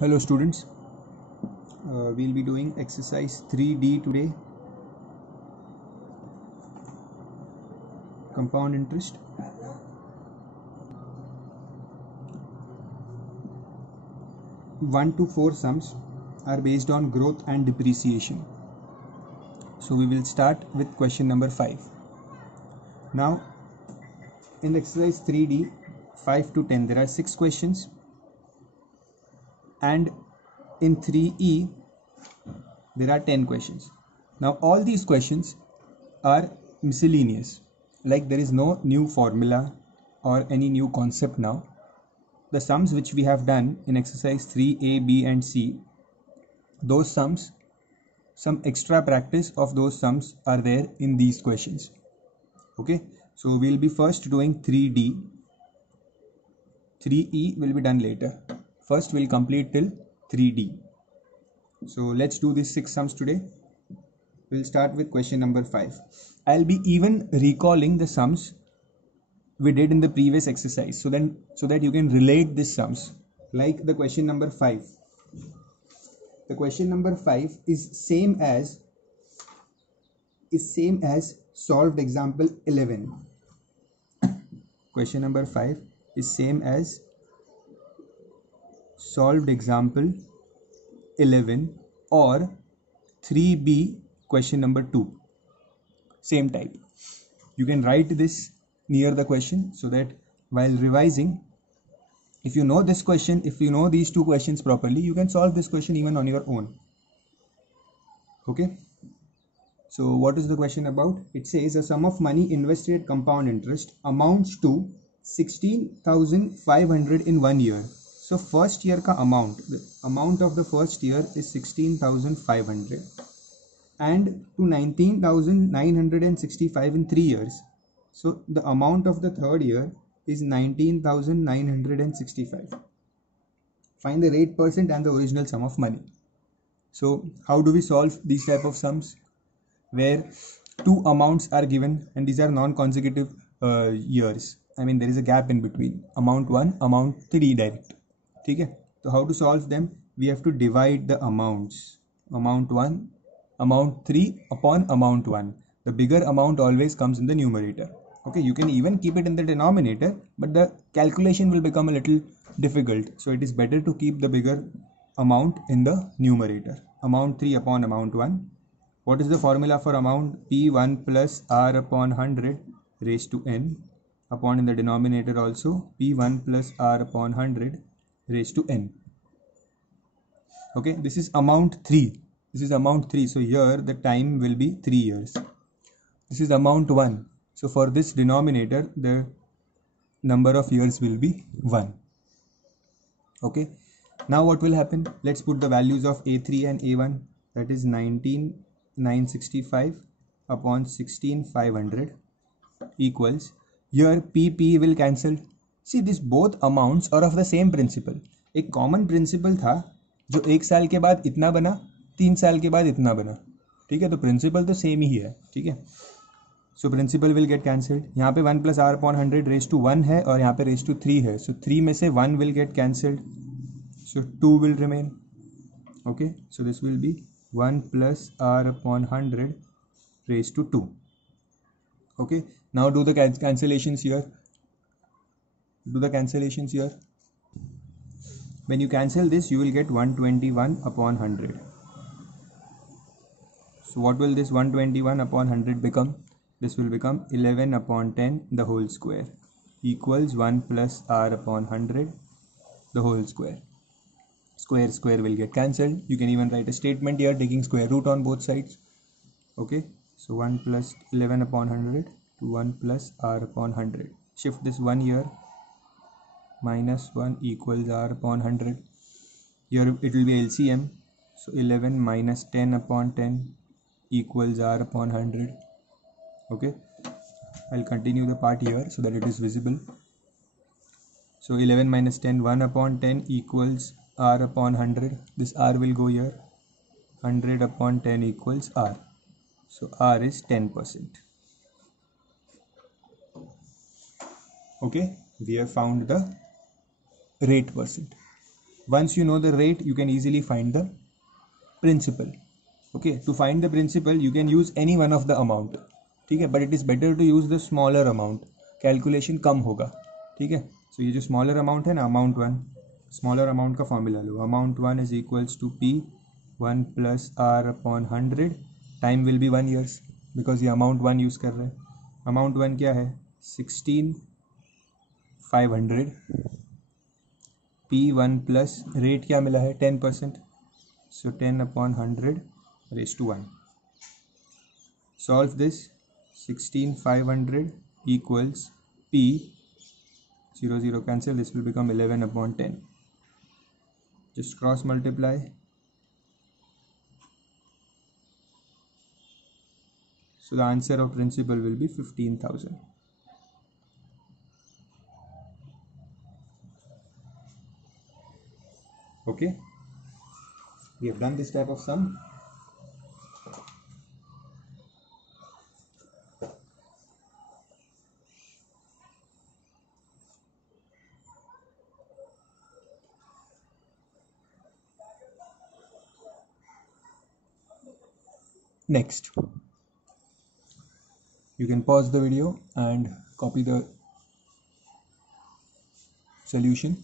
Hello students, we'll be doing exercise 3D today, compound interest. One to four sums are based on growth and depreciation. So we will start with question number 5. Now in exercise 3D 5 to 10 there are 6 questions, and in 3E there are 10 questions. Now all these questions are miscellaneous, like there is no new formula or any new concept now. The sums which we have done in exercise 3A, B and C, those sums, some extra practice of those sums are there in these questions. Okay, so we'll be first doing 3D. 3E will be done later. First we'll complete till 3D. So let's do these 6 sums today. We'll start with question number 5. I'll be even recalling the sums we did in the previous exercise, so that you can relate these sums, like the question number 5. The question number 5 is same as solved example 11. Question number 5 is same as solved example 11 or 3B question number 2. Same type. You can write this near the question so that while revising, if you know this question, if you know these two questions properly, you can solve this question even on your own. Okay, so what is the question about? It says a sum of money invested at compound interest amounts to 16,500 in 1 year. So first year ka amount, the amount of the first year is 16,500 and to 19,965 in 3 years. So the amount of the third year is 19,965. Find the rate percent and the original sum of money. So how do we solve these type of sums where two amounts are given and these are non-consecutive years? I mean there is a gap in between, amount 1, amount 3 direct. Okay? So how to solve them? We have to divide the amounts, amount 1, amount 3 upon amount 1. The bigger amount always comes in the numerator. Okay, you can even keep it in the denominator, but the calculation will become a little difficult. So it is better to keep the bigger amount in the numerator. Amount 3 upon amount 1. What is the formula for amount? P1 plus R upon 100 raised to N, upon in the denominator also P1 plus R upon 100 raised to N. Okay, this is amount 3. This is amount 3. So here the time will be 3 years. This is amount 1. So for this denominator, the number of years will be 1. Okay. Now what will happen? Let's put the values of A3 and A1. That is 19,965 upon 16,500 equals. Here P will cancel. See, these both amounts are of the same principle. एक common principle था जो 1 साल के बाद इतना बना, 3 साल के बाद इतना बना. ठीक है, तो प्रिंसिपल तो सेम ही है. ठीक है, so principal will get cancelled. यहाँ पे 1 plus R upon 100 raise to 1 है और यहाँ पे रेज टू 3 है. सो 3 में से 1 will get cancelled, so 2 will remain. Okay, so this will be 1 plus R upon 100 raise to 2. Okay, now do the cancellations here. Do the cancellations here. When you cancel this, you will get 121 upon 100. So what will this 121 upon 100 become? This will become 11 upon 10 the whole square equals 1 plus r upon 100 the whole square. Square square will get cancelled. You can even write a statement here taking square root on both sides. Okay, so 1 plus 11 upon 100 to 1 plus r upon 100. Shift this 1 here. Minus 1 equals r upon 100. Here it will be LCM. So 11 minus 10 upon 10 equals r upon 100. Okay, I'll continue the part here so that it is visible. So 11 minus 10, 1 upon 10 equals r upon 100. This r will go here. 100 upon 10 equals r. So r is 10%. Okay, we have found the rate percent. once you know the rate you can easily find the principal. Okay, to find the principal you can use any one of the amount, ठीक है, but it is better to use the smaller amount, calculation कम होगा, ठीक है. सो ये जो smaller amount है ना, अमाउंट वन, स्मॉलर अमाउंट का फॉर्मूला लो, amount one is equals to P one plus R upon 100, time will be 1 years because ये अमाउंट वन यूज़ कर रहे हैं. अमाउंट वन क्या है, 16,500, पी वन प्लस रेट क्या मिला है 10%, सो 10 upon 100 raised to 1. Solve this, 16,500 equals P, 0 0 cancel, this will become 11 upon 10. Just cross multiply. So the answer of principal will be 15,000. Okay, we have done this type of sum. Next, you can pause the video and copy the solution.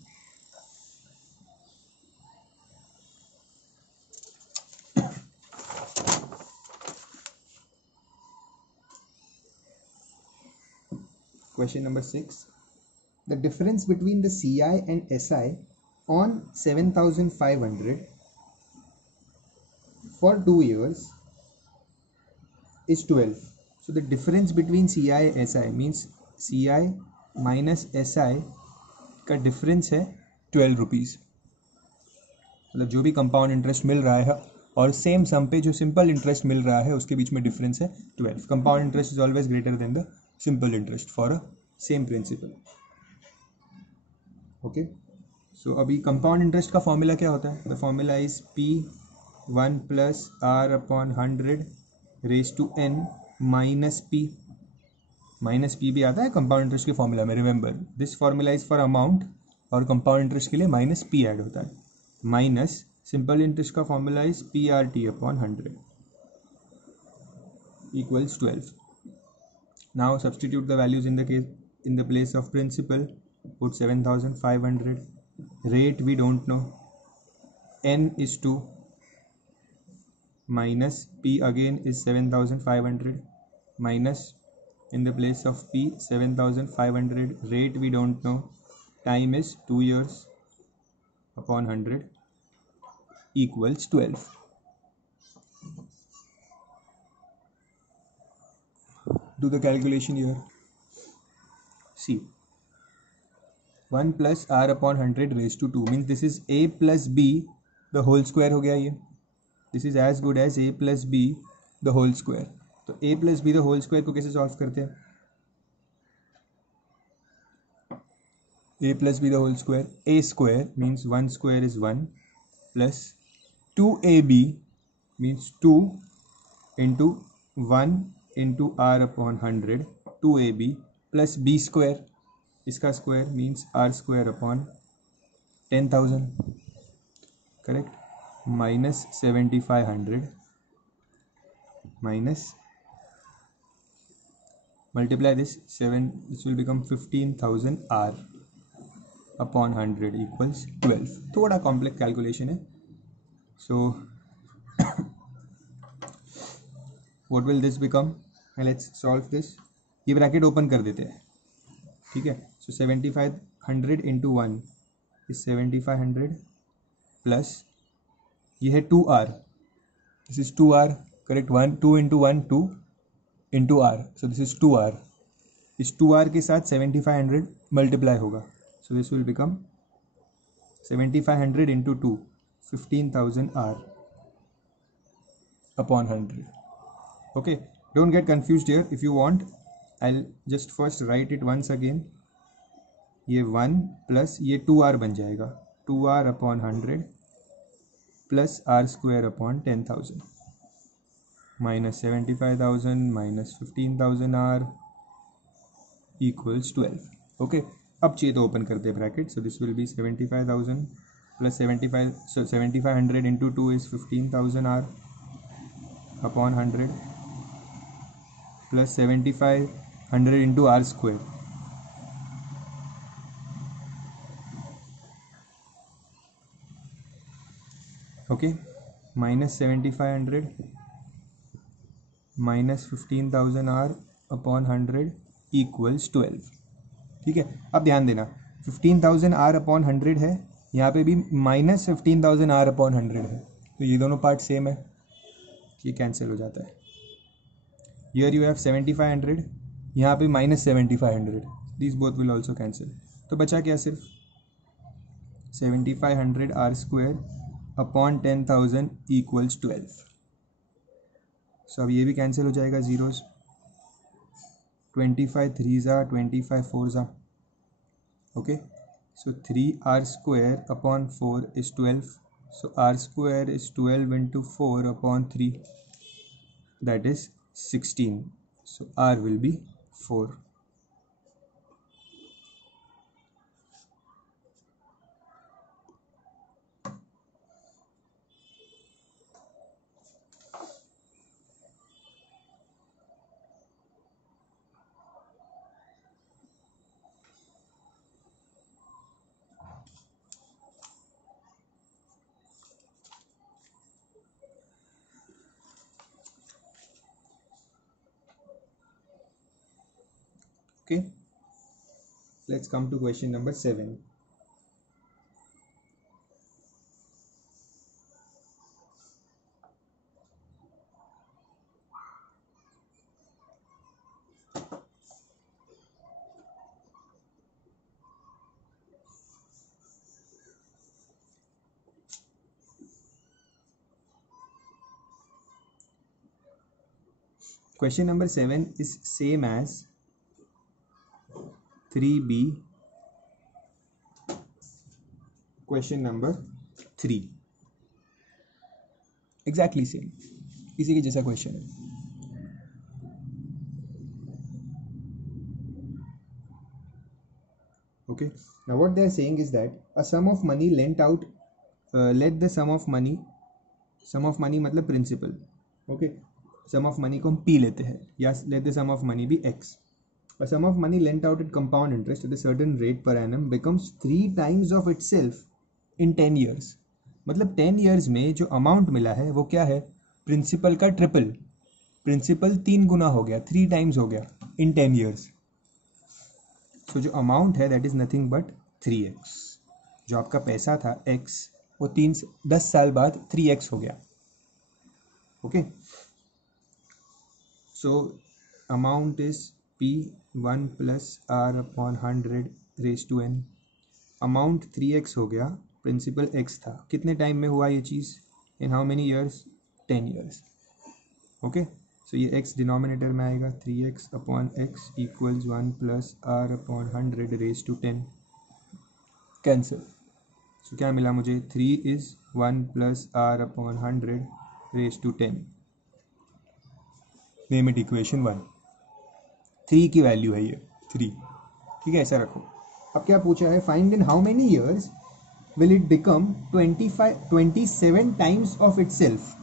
Question number 6. The difference between the CI and SI on 7,500 for 2 years is 12. So the difference between CI and SI means CI minus SI का difference है 12 rupees. मतलब जो भी compound interest मिल रहा है और same सम पे जो सिंपल इंटरेस्ट मिल रहा है उसके बीच में डिफरेंस है 12. Compound interest is always greater than the simple interest for a same principal. Okay, so अभी कंपाउंड इंटरेस्ट का फॉर्मूला क्या होता है, the formula is P one plus R upon 100 raise to N minus P भी आता है compound interest के formula में. Remember this formula is for amount और कंपाउंड इंटरेस्ट के लिए माइनस पी ऐड होता है. माइनस सिंपल इंटरेस्ट का formula is P R T upon 100 equals 12. Now substitute the values in the place of principal. Put 7,500. Rate we don't know, n is 2, minus p again is 7,500, minus in the place of p 7,500, rate we don't know, time is 2 years upon 100 equals 12. Do the calculation here. See, 1 plus r upon 100 raised to 2 means this is a plus b the whole square हो गया ये. This is as good as a plus b the whole square. तो a plus b the whole square को कैसे solve करते हैं, a plus b the whole square, a square means 1 square is 1 plus 2ab means 2 into 1 into r upon 100 2ab plus b square, इसका square means r square upon 10,000, correct, minus 7,500 minus multiply this 7, this will become 15,000 r upon 100 equals 12. थोड़ा complex calculation है. So what will this become, let's solve this. ये bracket open कर देते हैं, ठीक है. सो 7,500 into 1 is 7,500 plus ये है 2r, this is 2r, correct. 2 into 1 2 into r, so this is 2r. इस 2r के साथ 7,500 मल्टीप्लाई होगा, सो this will become 7,500 into 2 15,000 r upon 100. Okay, don't get confused here. If you want, I'll just first write it once again. ये 1 plus ये 2r बन जाएगा, 2r upon 100 plus r square upon 10,000 minus 75,000 minus 15,000 r equals 12. Okay, अब चाहिए तो open करते हैं bracket. So this will B 75,000 plus 75, so 7500 into 2 is 15,000 r upon 100 plus 7500 into r square. Okay, minus 7500 minus 15,000 r upon 100 equals 12. ठीक है, अब ध्यान देना 15,000 r अपॉन 100 है, यहाँ पे भी माइनस 15,000 r अपॉन 100 है, तो ये दोनों पार्ट सेम है, ये कैंसिल हो जाता है. हियर यू हैव 7500, यहाँ पे minus 7500, this both will also cancel. तो बचा क्या, सिर्फ 7500 r स्क्वायर अपॉन 10,000 इक्वल्स 12. सो अब ये भी कैंसिल हो जाएगा, जीरोस. 25 3 ज़ा 25 4 ज़ा. Okay, so 3r square upon 4 is 12, so r square is 12 into 4 upon 3, that is 16, so r will be 4. Okay, let's come to question number 7. Question number 7 is same as 3b question number 3, exactly same, इसी के जैसा question है. Okay, now what they are saying is that a sum of money lent out, let the sum of money मतलब प्रिंसिपल. Okay, sum of money को हम p लेते हैं, या let the sum of money be x. A sum of money lent out at compound interest at a certain rate per annum becomes 3 times of itself in 10 years. मतलब 10 years में जो amount मिला है वो क्या है, प्रिंसिपल का triple. Principal 3 गुना हो गया, 3 टाइम्स हो गया इन 10 years. सो जो अमाउंट है that is nothing but 3x. जो आपका पैसा था x, वो 10 साल बाद 3x हो गया. Okay, so amount is p1 plus r upon 100 raise to n. Amount 3x हो गया, प्रिंसिपल x था. कितने टाइम में हुआ ये चीज़, in how many years, 10 years. Okay, so ये x डिनोमिनेटर में आएगा, 3x upon x equals 1 plus r upon 100 raise to 10, cancel. So क्या मिला मुझे, 3 is 1 plus r upon 100 raise to 10. Name it equation 1. 3 की वैल्यू है ये 3. ठीक है, ऐसा रखो. अब क्या पूछा है, find in how many years will it become 27 times of itself.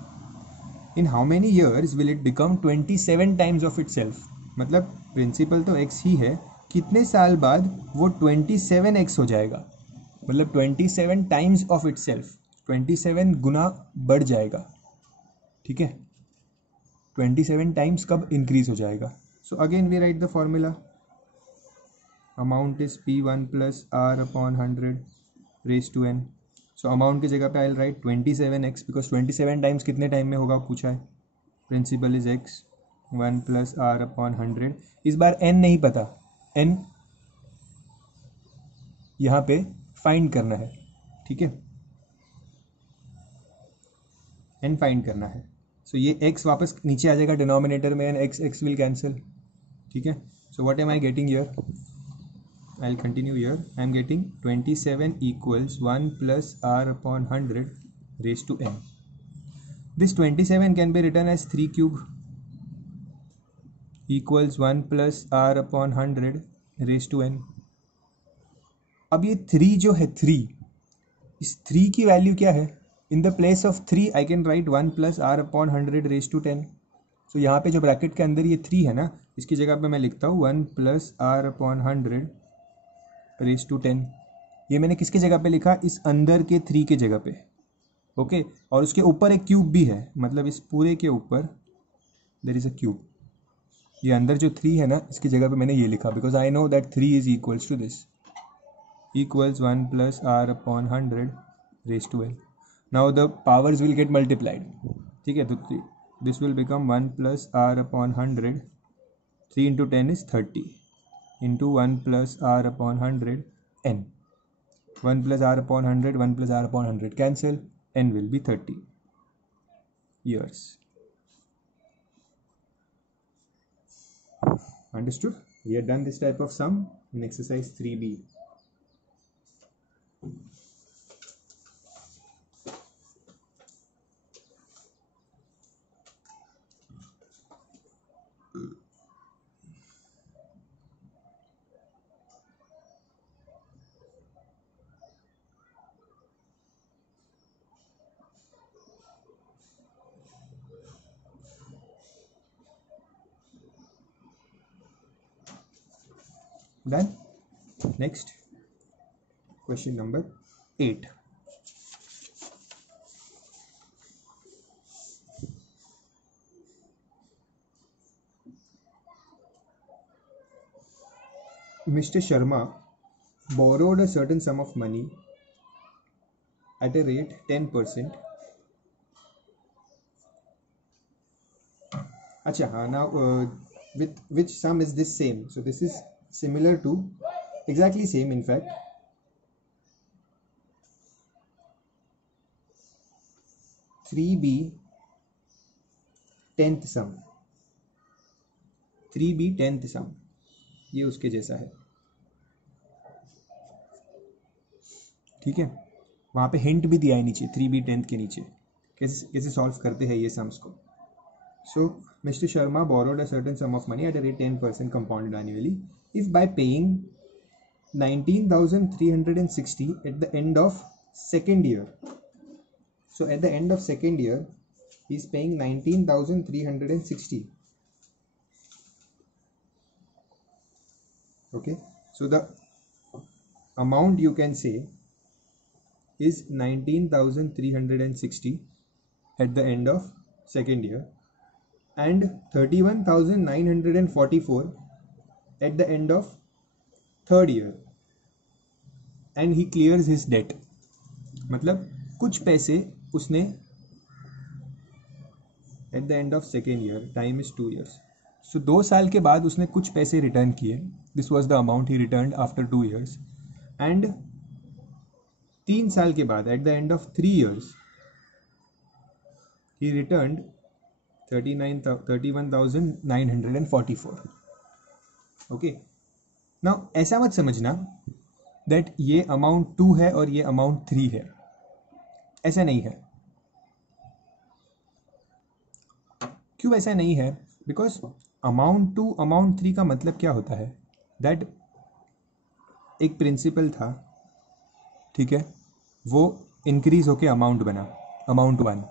In how many years will it become 27 times of itself. मतलब प्रिंसिपल तो x ही है, कितने साल बाद वो 27x हो जाएगा, मतलब 27 टाइम्स ऑफ इटसेल्फ, 27 गुना बढ़ जाएगा. ठीक है, 27 टाइम्स कब इंक्रीज हो जाएगा. So again we write the formula, amount is p1 plus r upon 100 raise to n. So amount की जगह पे I will write 27x, because 27 times कितने टाइम में होगा पूछा है. Principal is x, 1 plus r upon 100. इस बार n नहीं पता, n यहाँ पे फाइंड करना है. ठीक है, n फाइंड करना है. सो ये x वापस नीचे आ जाएगा डिनोमिनेटर में, एंड x विल कैंसिल. ठीक है, so what am I getting here, I will continue here. I am getting 27 equals 1 plus r upon 100 raised to n. This 27 can be written as 3 cube equals 1 plus r upon 100 raised to n. अब ये 3 जो है 3, इस 3 की value क्या है? In the place of 3 I can write 1 plus R upon 100 raise to 10. So यहाँ पे जो ब्रैकेट के अंदर ये 3 है ना, इसकी जगह पे मैं लिखता हूँ 1 plus R upon 100 raise to 10. ये मैंने किसके जगह पे लिखा? इस अंदर के 3 के जगह पे. ओके और उसके ऊपर एक क्यूब भी है, मतलब इस पूरे के ऊपर देयर इज अ क्यूब. ये अंदर जो 3 है ना, इसकी जगह पे मैंने ये लिखा because I know that 3 is equals to this, equals 1 plus r upon 100 raised to n. Now the powers will get multiplied. ठीक है, तो this will become 1 plus r upon 100. 3 into 10 is 30 into 1 plus r upon 100 n. 1 plus r upon 100, 1 plus r upon 100 cancel, n will be 30 years. Understood? We have done this type of sum in exercise 3b. Done. Next, question number 8. Mr. Sharma borrowed a certain sum of money at a rate 10%. Acha, now with which sum is this same? So this is similar to, exactly same in fact, three B 10th sum. 3b 10th sum ये उसके जैसा है. ठीक है, वहाँ पे hint भी दिया है नीचे 3b 10th के नीचे कैसे सॉल्व करते हैं ये सम्स को. So Mr. Sharma borrowed a certain sum of money at a rate 10% compounded annually. If by paying 19,360 at the end of second year, so at the end of second year he is paying 19,360. Okay, so the amount you can say is 19,360 at the end of second year and 31,944 at the end of third year, and he clears his debt. मतलब कुछ पैसे उसने at the end of second year, time is 2 years, so 2 साल के बाद उसने कुछ पैसे रिटर्न किए. This was the amount he returned after 2 years. and 3 साल के बाद at the end of 3 years he returned 31,944. Okay, now ऐसा मत समझना दैट ये अमाउंट 2 है और ये अमाउंट 3 है, ऐसा नहीं है. क्यों ऐसा नहीं है? बिकॉज अमाउंट 2 अमाउंट 3 का मतलब क्या होता है? दैट एक प्रिंसिपल था, ठीक है, वो इंक्रीज होके अमाउंट बना, अमाउंट 1.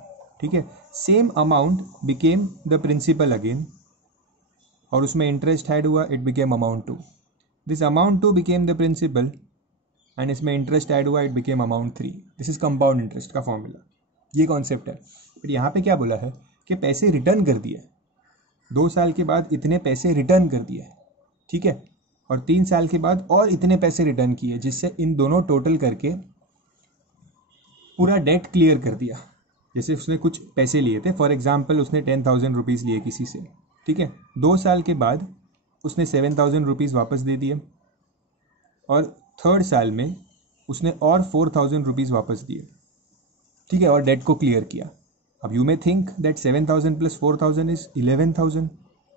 ठीक है, same amount became the principal again और उसमें इंटरेस्ट ऐड हुआ, it became amount 2. This amount 2 became the principal and इसमें इंटरेस्ट ऐड हुआ, it became amount 3. This is compound interest का फॉर्मूला, ये कॉन्सेप्ट है. बट यहाँ पे क्या बोला है कि पैसे रिटर्न कर दिए, 2 साल के बाद इतने पैसे रिटर्न कर दिए, ठीक है, और 3 साल के बाद और इतने पैसे रिटर्न किए, जिससे इन दोनों टोटल करके पूरा डेट क्लियर कर दिया. जैसे उसने कुछ पैसे लिए थे, फॉर एग्जाम्पल उसने 10,000 रुपीज़ लिए किसी से, ठीक है, 2 साल के बाद उसने 7,000 रुपीज़ वापस दे दिए और थर्ड साल में उसने और 4,000 रुपीज़ वापस दिए, ठीक है, और डेट को क्लियर किया. अब you may think that 7,000 plus 4,000 is 11,000,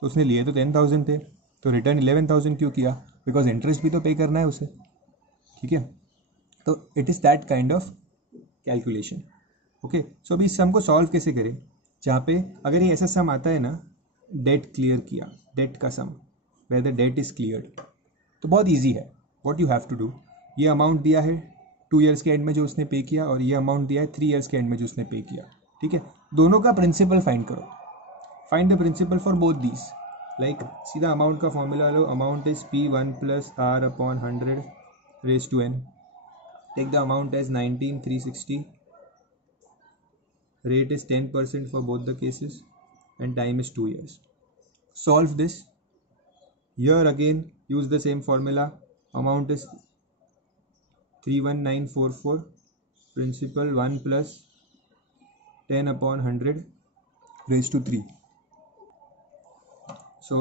तो उसने लिए तो 10,000 थे, तो रिटर्न 11,000 क्यों किया? बिकॉज इंटरेस्ट भी तो पे करना है उसे. ठीक है, तो it is that kind of calculation. Okay, so अभी इस सम को सॉल्व कैसे करें? जहाँ पे अगर ये ऐसा सम आता है ना, डेट क्लियर किया, डेट का sum where the debt is cleared, तो बहुत ईजी है. What you have to do, ये अमाउंट दिया है 2 ईयर्स के एंड में जो उसने पे किया, और ये अमाउंट दिया है 3 ईयर्स के एंड में जो उसने पे किया, ठीक है। दोनों का प्रिंसिपल फाइंड करो, find the principal for both these. Like सीधा अमाउंट का फॉर्मूला लो, amount is P1 + R upon 100 raised to n. Take the amount as 19,360. Rate is 10% for both the cases and time is 2 years. Solve this. Here again use the same formula. Amount is 31944. Principal 1 plus 10 upon 100 raised to 3. So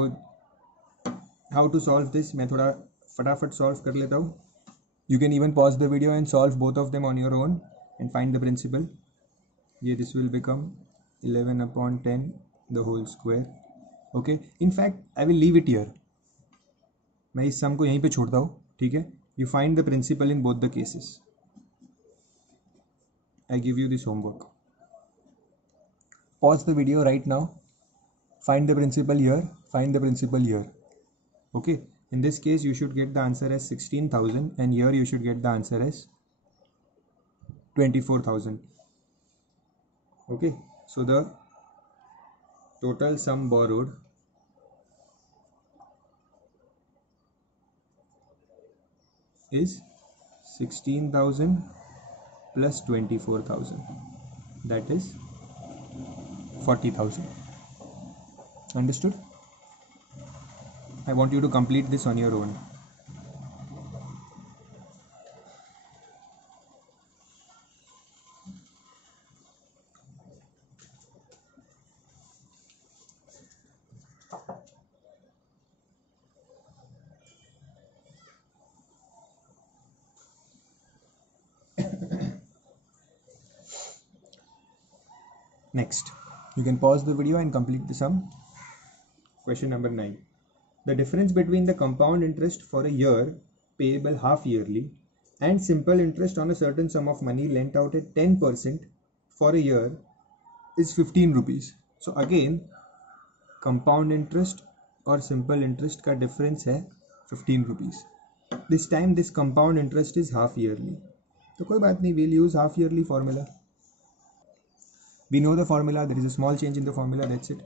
how to solve this? मैं थोड़ा फटाफट solve कर लेता हूँ. You can even pause the video and solve both of them on your own and find the principal. ये this will become 11 upon 10 the whole square. Okay. In fact, I will leave it here. मैं इस sum को यहीं पे छोड़ता हूँ, ठीक है. You find the principal in both the cases. I give you this homework. Pause the video right now. Find the principal here. Find the principal here. Okay. In this case, you should get the answer as 16,000, and here you should get the answer as 24,000. Okay. So the total sum borrowed is 16,000 plus 24,000. That is 40,000. Understood? I want you to complete this on your own. Next, you can pause the video and complete the sum. Question number 9. The difference between the compound interest for a year payable half yearly and simple interest on a certain sum of money lent out at 10% for a year is 15 rupees. So again, compound interest और simple interest का difference है 15 rupees. This time this compound interest is half yearly. तो कोई बात नहीं, we'll use half yearly formula. We know the formula, there is a small change in the formula, that's it.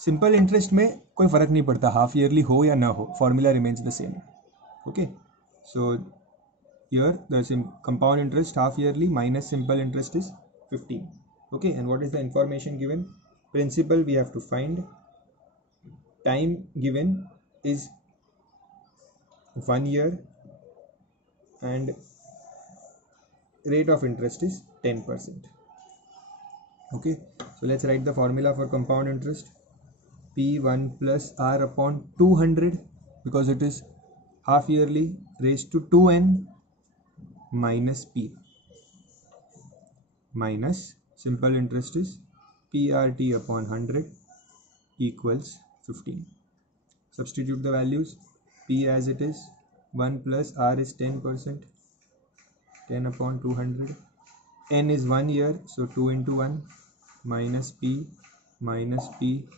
Simple interest में कोई फ़र्क नहीं पड़ता, हाफ ईयरली हो या ना हो, formula remains the same. Okay. So here the compound interest half yearly minus simple interest is 15. Okay. And what is the information given? Principal we have to find. Time given is 1 year and rate of interest is 10%. Okay. So let's write the formula for compound interest. P1 plus R upon 200, because it is half yearly, raised to 2n minus P minus simple interest is PRT upon 100 equals 15. Substitute the values. P as it is, 1 plus R is 10%, 10 upon 200. N is 1 year, so 2 into 1 minus P minus P.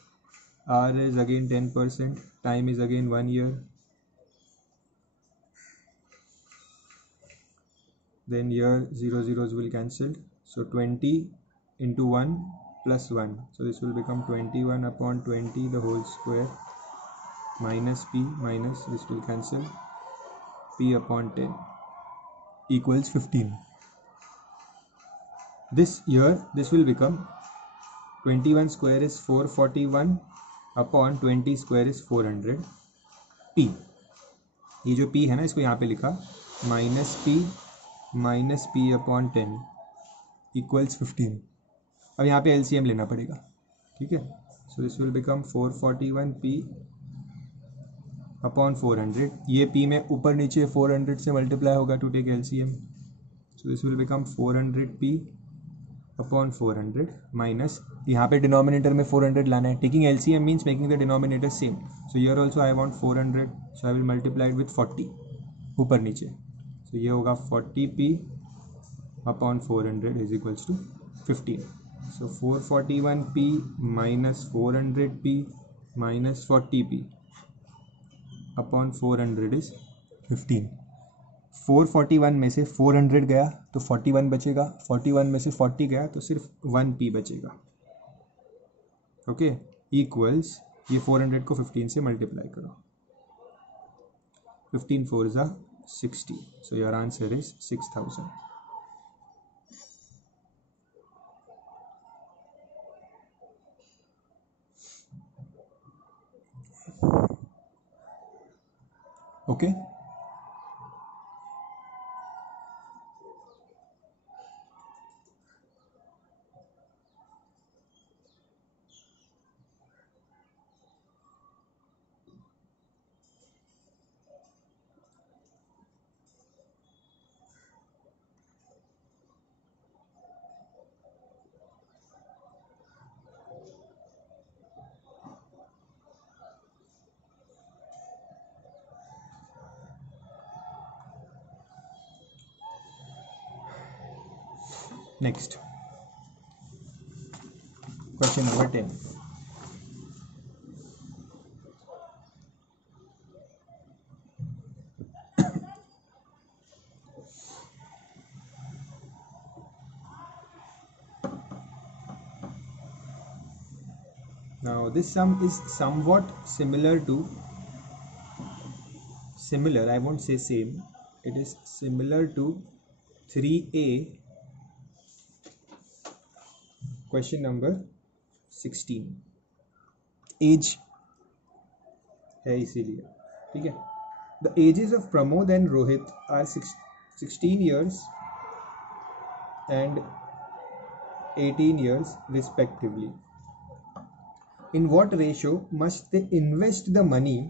R is again 10%, time is again 1 year. Then here 0 zeros will cancel, so 20 into 1 plus 1, so this will become 21 upon 20 the whole square minus P minus this will cancel, P upon 10 equals 15. This year this will become 21 square is 441 upon 20 square is 400 P. ये जो P है ना, इसको यहाँ पे लिखा minus P upon 10 equals 15. अब यहाँ पे एलसीएम लेना पड़ेगा, ठीक है. So this will become 441 P upon 400. ये पी में ऊपर नीचे 400 से मल्टीप्लाई होगा to take LCM. So this will become 400 P upon 400 minus यहाँ पे डिनोमिनेटर में 400 लाना है. Taking LCM means making the denominator same. So here also I want 400, so I will multiply with 40 ऊपर नीचे. सो ये होगा 40p upon 400 is equals to 15. So 441p minus 400p minus 40p upon 400 is 15. 441 में से 400 गया तो 41 बचेगा, 41 में से 40 गया तो सिर्फ 1p बचेगा। ओके, इक्वल्स ये 400 को 15 से मल्टीप्लाई करो, 15 4 ज़ा 60, so your answer is 6000। Okay, next question number 10. Now this sum is somewhat similar, I won't say same, it is similar to 3a question number 16, age है इसीलिए, ठीक है। The ages of Pramod and Rohit are 16 years and 18 years respectively. In what ratio must they invest the money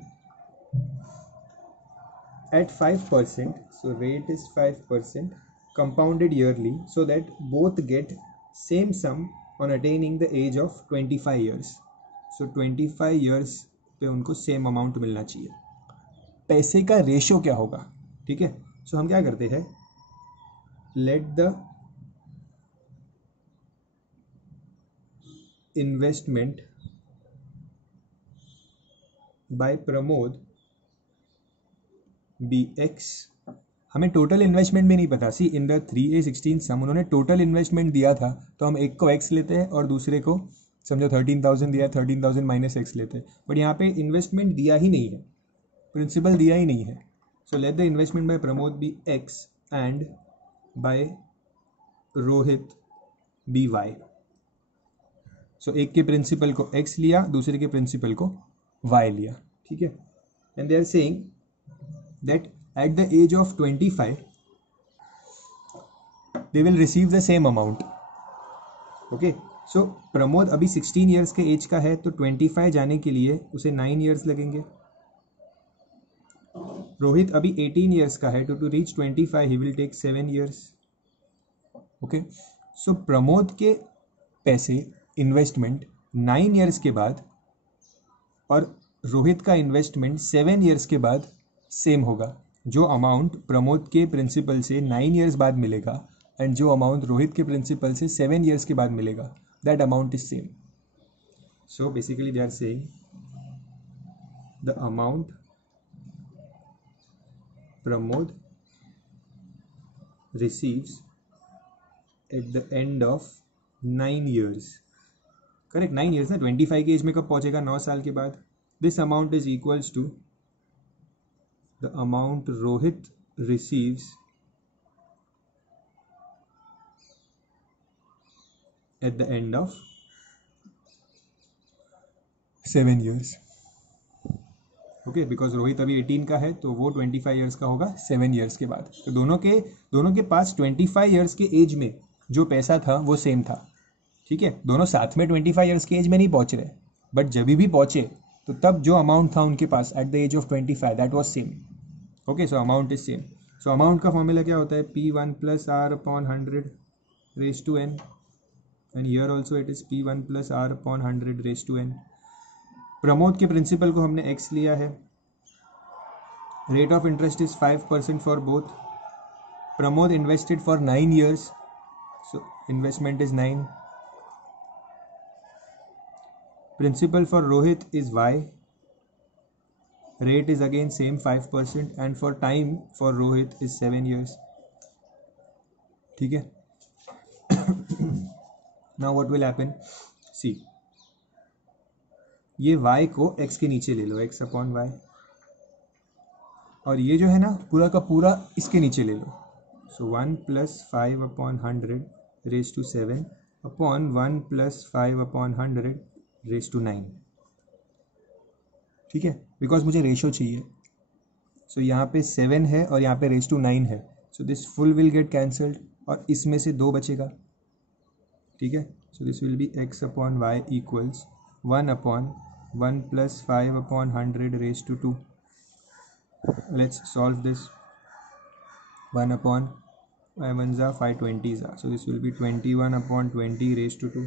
at 5%, so rate is 5%, compounded yearly, so that both get same sum on attaining the age of 25 years. So 25 years पे उनको same amount मिलना चाहिए। पैसे का ratio क्या होगा, ठीक है। सो हम क्या करते हैं, let the investment by Pramod be X. हमें टोटल इन्वेस्टमेंट भी नहीं पता, सी इन द 3a16 सम उन्होंने टोटल इन्वेस्टमेंट दिया था, तो हम एक को x लेते हैं और दूसरे को समझो 13,000 दिया है, 13,000 माइनस x लेते हैं। बट यहाँ पे इन्वेस्टमेंट दिया ही नहीं है, प्रिंसिपल दिया ही नहीं है। So let the investment by Pramod be x and by Rohit be y। So एक के प्रिंसिपल को x लिया, दूसरे के प्रिंसिपल को y लिया, ठीक है। And they are saying that at the age of 25 they will receive the same amount. okay, so Pramod अभी 16 years के एज का है, तो 25 जाने के लिए उसे 9 years लगेंगे। रोहित अभी 18 years का है, to reach 25 he will take 7 years. okay, so Pramod के पैसे इन्वेस्टमेंट 9 years के बाद और रोहित का इन्वेस्टमेंट 7 years के बाद सेम होगा। जो अमाउंट प्रमोद के प्रिंसिपल से 9 years बाद मिलेगा एंड जो अमाउंट रोहित के प्रिंसिपल से 7 years के बाद मिलेगा, that amount is same. So basically they are saying the amount Pramod receives at the end of 9 years, correct, 9 years ना, 25 के एज में कब पहुंचेगा, 9 साल के बाद। This amount is equals to the amount Rohit receives at the end of 7 years. Okay, because Rohit अभी 18 का है तो वो 25 years का होगा 7 years के बाद। तो दोनों के पास 25 years के एज में जो पैसा था वो सेम था, ठीक है। दोनों साथ में 25 years के एज में नहीं पहुंच रहे, बट जब भी पहुंचे तो तब जो अमाउंट था उनके पास at the age of 25 that was same. Okay, so amount is same. So amount का फॉर्मूला क्या होता है, P1 + R/100 raised to n, and here also it is P1 + R/100 raised to n। Pramod के principal को हमने x लिया है, rate of interest is 5% for both. Pramod invested for 9 years, so investment is 9। Principal for Rohit is y, rate is again same 5% and for time for Rohit is 7 years. ठीक है. Now what will happen? See, ये y को x के नीचे ले लो, x upon y, और ये जो है ना पूरा का पूरा इसके नीचे ले लो. So 1 + 5 upon 100 raise to 7 upon 1 + 5 upon 100 raise to 9. ठीक है, बिकॉज मुझे रेशो चाहिए. सो यहाँ पे 7 है और यहाँ पे रेज टू 9 है. So this full will get cancelled और इसमें से 2 बचेगा. ठीक है, so this will be x upon Y equals 1 upon 1 + 5 upon 100 raise to 2. Let's solve this. 1 upon 5 1s are 5 20s are, so this will be 21 upon 20 raised to 2.